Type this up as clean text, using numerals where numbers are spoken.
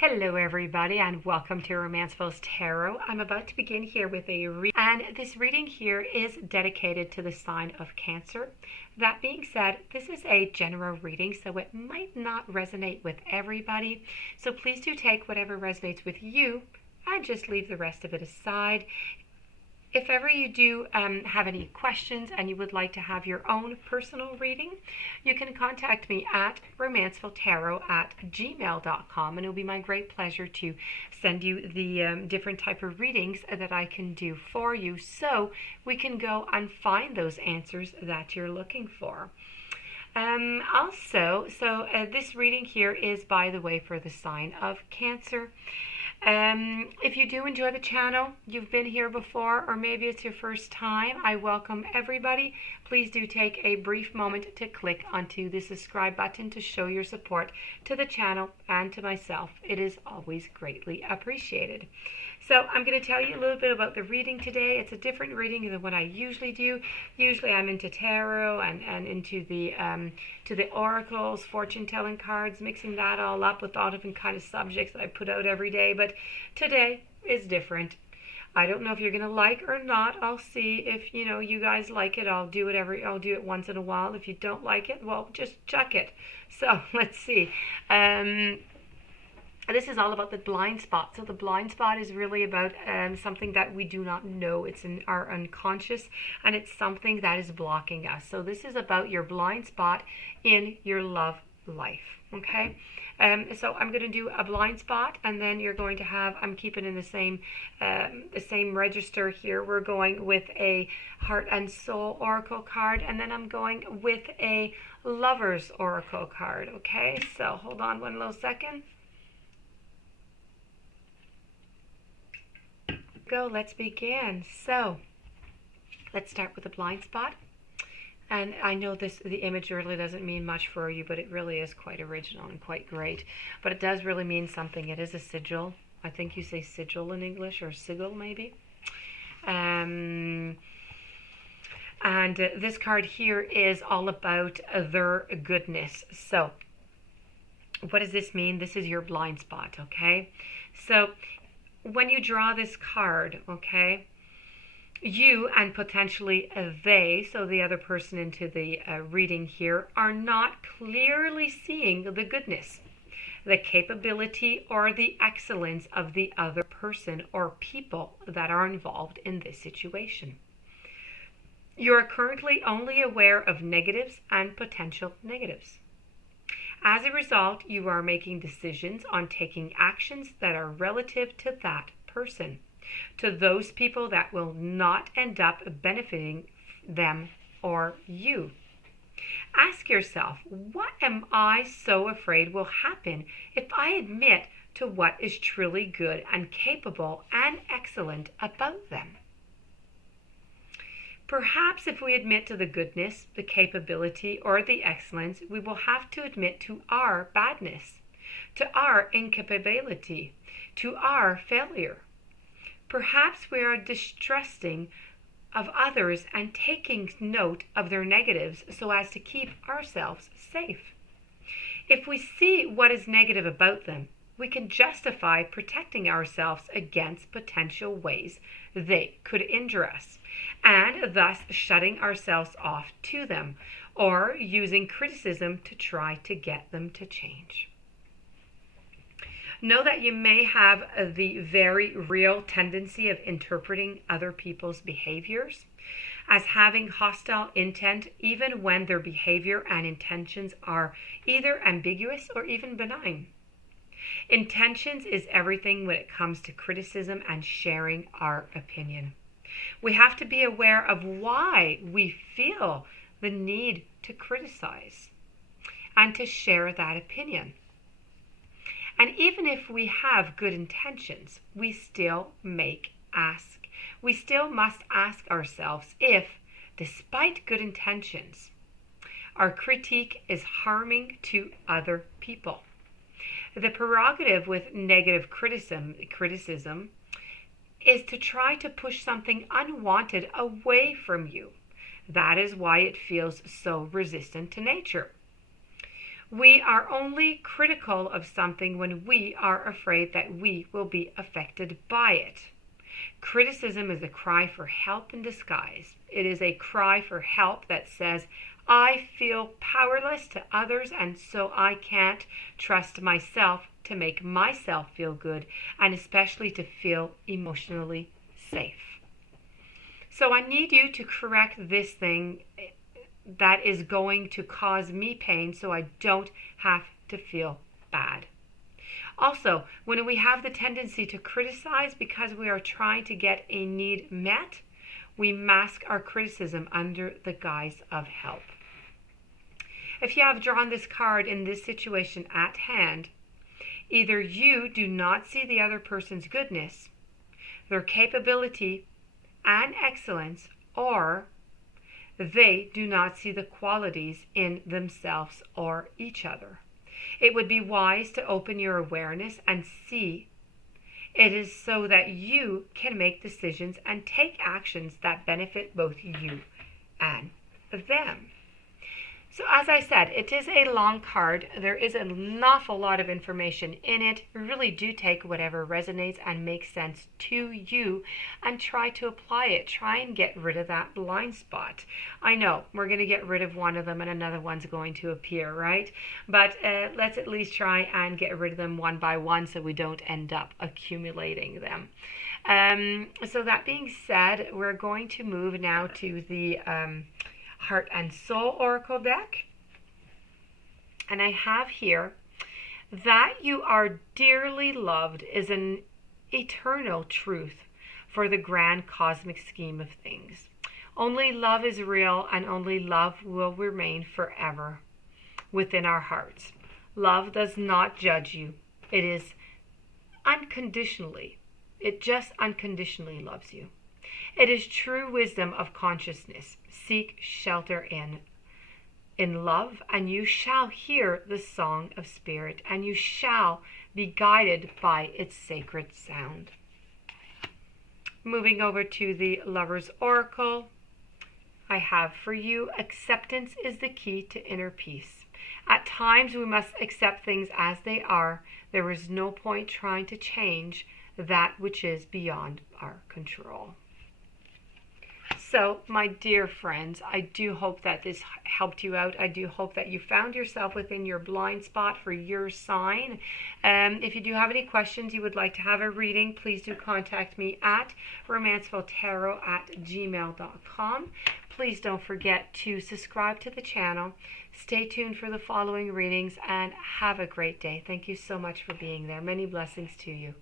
Hello everybody and welcome to Romancefull's Tarot. I'm about to begin here with a reading, and this reading here is dedicated to the sign of Cancer. That being said, this is a general reading, so it might not resonate with everybody. So please do take whatever resonates with you and just leave the rest of it aside. If ever you do have any questions and you would like to have your own personal reading, you can contact me at romancefulltarot@gmail.com, and it'll be my great pleasure to send you the different type of readings that I can do for you, so we can go and find those answers that you're looking for. This reading here is, by the way, for the sign of Cancer. If you do enjoy the channel, you've been here before, or maybe it's your first time, I welcome everybody. Please do take a brief moment to click onto the subscribe button to show your support to the channel and to myself. It is always greatly appreciated. So I'm going to tell you a little bit about the reading today. It's a different reading than what I usually do. Usually I'm into tarot and into the oracles, fortune telling cards, mixing that all up with all different kind of subjects that I put out every day. But today is different. I don't know if you're gonna like or not. I'll see if you guys like it. I'll do it once in a while. If you don't like it, well, just chuck it. So let's see. This is all about the blind spot. So the blind spot is really about something that we do not know. It's in our unconscious, and it's something that is blocking us. So this is about your blind spot in your love life. Okay. So I'm going to do a blind spot, and then you're going to have, I'm keeping in the same register here. We're going with a heart and soul oracle card, and then I'm going with a lover's oracle card. Okay. So hold on one little second. Let's begin. So let's start with the blind spot, and I know the image really doesn't mean much for you, but it really is quite original and quite great. But it does really mean something. It is a sigil. I think you say sigil in English, or sigil maybe. And this card here is all about their goodness. So what does this mean? This is your blind spot. Okay, so when you draw this card, okay, you and potentially they, so the other person into the reading here, are not clearly seeing the goodness, the capability, or the excellence of the other person or people that are involved in this situation. You are currently only aware of negatives and potential negatives. As a result, you are making decisions on taking actions that are relative to that person, to those people that will not end up benefiting them or you. Ask yourself, what am I so afraid will happen if I admit to what is truly good and capable and excellent about them? Perhaps if we admit to the goodness, the capability, or the excellence, we will have to admit to our badness, to our incapability, to our failure. Perhaps we are distrusting of others and taking note of their negatives so as to keep ourselves safe. If we see what is negative about them, we can justify protecting ourselves against potential ways they could injure us, and thus shutting ourselves off to them, or using criticism to try to get them to change. Know that you may have the very real tendency of interpreting other people's behaviors as having hostile intent, even when their behavior and intentions are either ambiguous or even benign. Intentions is everything when it comes to criticism and sharing our opinion. We have to be aware of why we feel the need to criticize and to share that opinion. And even if we have good intentions, we still must ask ourselves if, despite good intentions, our critique is harming to other people. The prerogative with negative criticism is to try to push something unwanted away from you. That is why it feels so resistant to nature. We are only critical of something when we are afraid that we will be affected by it. Criticism is a cry for help in disguise. It is a cry for help that says, I feel powerless to others, and so I can't trust myself to make myself feel good, and especially to feel emotionally safe. So I need you to correct this thing that is going to cause me pain so I don't have to feel bad. Also, when we have the tendency to criticize because we are trying to get a need met, we mask our criticism under the guise of help. If you have drawn this card in this situation at hand, either you do not see the other person's goodness, their capability and excellence, or they do not see the qualities in themselves or each other. It would be wise to open your awareness and see it is so that you can make decisions and take actions that benefit both you and them. So as I said, it is a long card. There is an awful lot of information in it. Really do take whatever resonates and makes sense to you and try to apply it. Try and get rid of that blind spot. I know we're going to get rid of one of them and another one's going to appear, right? But let's at least try and get rid of them one by one so we don't end up accumulating them. So that being said, we're going to move now to the Heart and Soul Oracle deck. And I have here, that you are dearly loved is an eternal truth for the grand cosmic scheme of things. Only love is real, and only love will remain forever within our hearts. Love does not judge you. It is unconditionally. It just unconditionally loves you. It is true wisdom of consciousness. Seek shelter in love, and you shall hear the song of spirit, and you shall be guided by its sacred sound. Moving over to the Lover's Oracle, I have for you, acceptance is the key to inner peace. At times we must accept things as they are. There is no point trying to change that which is beyond our control. So, my dear friends, I do hope that this helped you out. I do hope that you found yourself within your blind spot for your sign. If you do have any questions, you would like to have a reading, please do contact me at romancefulltarot@gmail.com. Please don't forget to subscribe to the channel. Stay tuned for the following readings and have a great day. Thank you so much for being there. Many blessings to you.